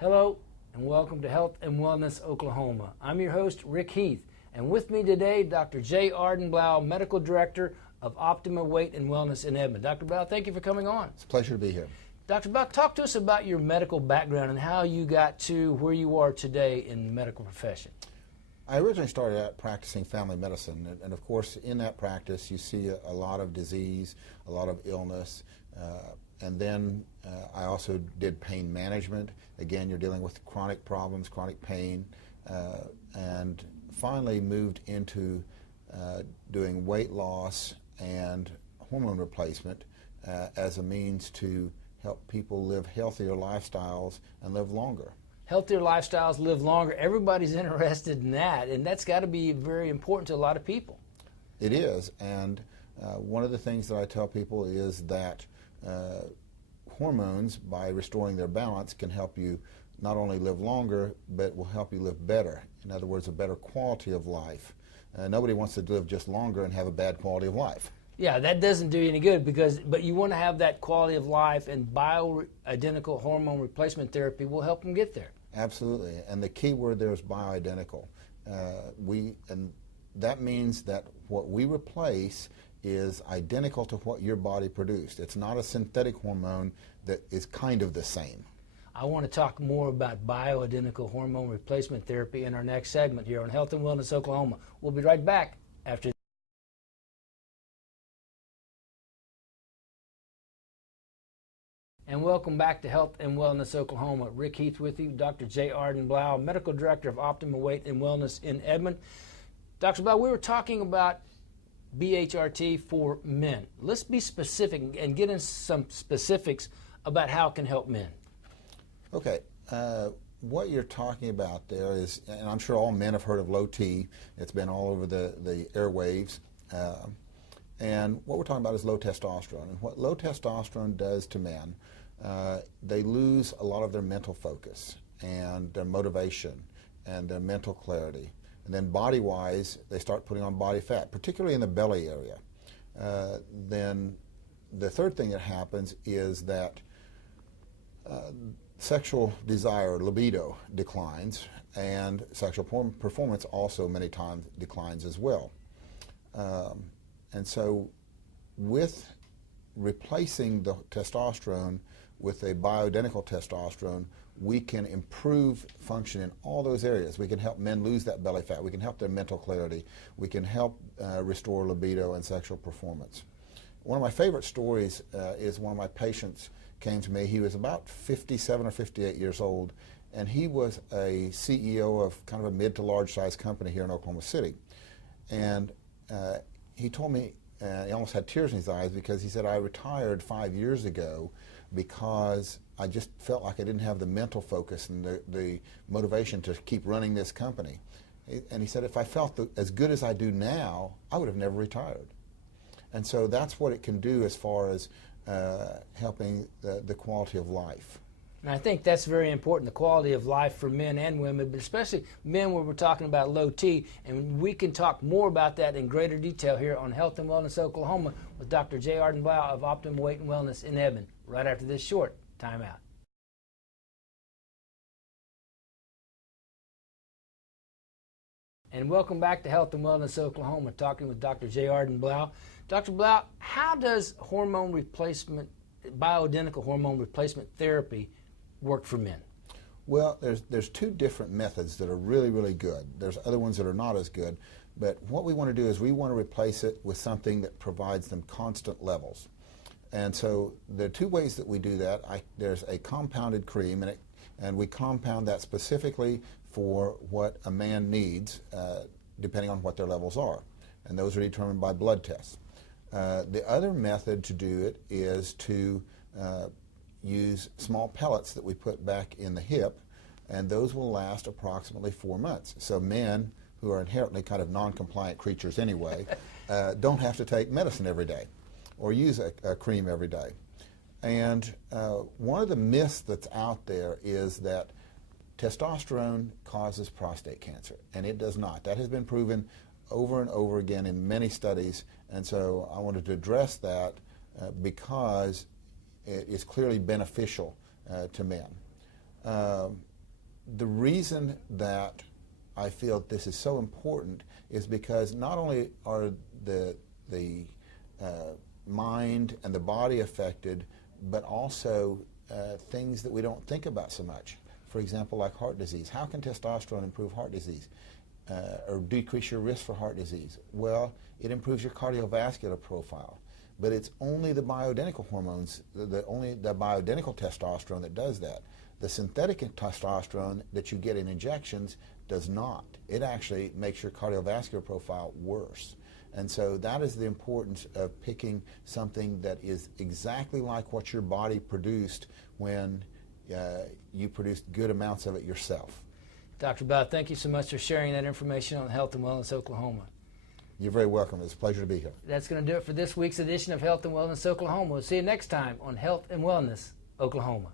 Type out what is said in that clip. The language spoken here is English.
Hello and welcome to Health and Wellness Oklahoma. I'm your host, Rick Heath, and with me today, Dr. J. Arden Blough, Medical Director of Optima Weight and Wellness in Edmond. Dr. Blough, thank you for coming on. It's a pleasure to be here. Dr. Blough, talk to us about your medical background and how you got to where you are today in the medical profession. I originally started out practicing family medicine, and of course in that practice you see a lot of disease, a lot of illness, and then I also did pain management. Again, you're dealing with chronic problems, chronic pain, and finally moved into doing weight loss and hormone replacement as a means to help people live healthier lifestyles and live longer. Healthier lifestyles, live longer. Everybody's interested in that, and that's got to be very important to a lot of people. It is, and one of the things that I tell people is that hormones, by restoring their balance, can help you not only live longer, but will help you live better. In other words, a better quality of life. Nobody wants to live just longer and have a bad quality of life. Yeah, that doesn't do you any good, but you want to have that quality of life, and bio-identical hormone replacement therapy will help them get there. Absolutely, and the key word there is bio-identical. And that means that what we replace is identical to what your body produced. It's not a synthetic hormone that is kind of the same. I want to talk more about bio-identical hormone replacement therapy in our next segment here on Health and Wellness Oklahoma. We'll be right back after. And welcome back to Health and Wellness Oklahoma. Rick Heath with you, Dr. J. Arden Blough, Medical Director of Optima Weight and Wellness in Edmond. Dr. Blough, we were talking about BHRT for men. Let's be specific and get into some specifics about how it can help men. Okay. What you're talking about there is, and I'm sure all men have heard of low T. It's been all over the airwaves. And what we're talking about is low testosterone. And what low testosterone does to men, they lose a lot of their mental focus and their motivation and their mental clarity. And then body-wise, they start putting on body fat, particularly in the belly area. Then the third thing that happens is that sexual desire, libido, declines, and sexual performance also many times declines as well. And so with replacing the testosterone with a bioidentical testosterone, we can improve function in all those areas. We can help men lose that belly fat. We can help their mental clarity. We can help restore libido and sexual performance. One of my favorite stories is one of my patients came to me. He was about 57 or 58 years old, and he was a CEO of kind of a mid to large size company here in Oklahoma City. And he told me, he almost had tears in his eyes, because he said, I retired 5 years ago because I just felt like I didn't have the mental focus and the motivation to keep running this company. And he said, if I felt as good as I do now, I would have never retired. And so that's what it can do as far as helping the quality of life. And I think that's very important, the quality of life for men and women, but especially men where we're talking about low T. And we can talk more about that in greater detail here on Health and Wellness Oklahoma with Dr. J. Arden Blough of Optima Weight and Wellness in Edmond, right after this short timeout. And welcome back to Health and Wellness Oklahoma, talking with Dr. J. Arden Blough. Dr. Blough, how does hormone replacement, bioidentical hormone replacement therapy work for men? Well, there's two different methods that are really, really good. There's other ones that are not as good, but what we want to do is we want to replace it with something that provides them constant levels. And so there are two ways that we do that. There's a compounded cream, and we compound that specifically for what a man needs, depending on what their levels are. And those are determined by blood tests. The other method to do it is to use small pellets that we put back in the hip, and those will last approximately 4 months. So men, who are inherently kind of non-compliant creatures anyway, don't have to take medicine every day or use a cream every day. And one of the myths that's out there is that testosterone causes prostate cancer, and it does not. That has been proven over and over again in many studies, and so I wanted to address that because it is clearly beneficial to men. the reason that I feel this is so important is because not only are the mind and the body affected, but also things that we don't think about so much. For example, like heart disease. How can testosterone improve heart disease or decrease your risk for heart disease? Well, it improves your cardiovascular profile. But it's only the bioidentical hormones, only the bioidentical testosterone that does that. The synthetic testosterone that you get in injections does not. It actually makes your cardiovascular profile worse. And so that is the importance of picking something that is exactly like what your body produced when you produced good amounts of it yourself. Dr. Blough, thank you so much for sharing that information on Health and Wellness Oklahoma. You're very welcome. It's a pleasure to be here. That's going to do it for this week's edition of Health and Wellness Oklahoma. We'll see you next time on Health and Wellness Oklahoma.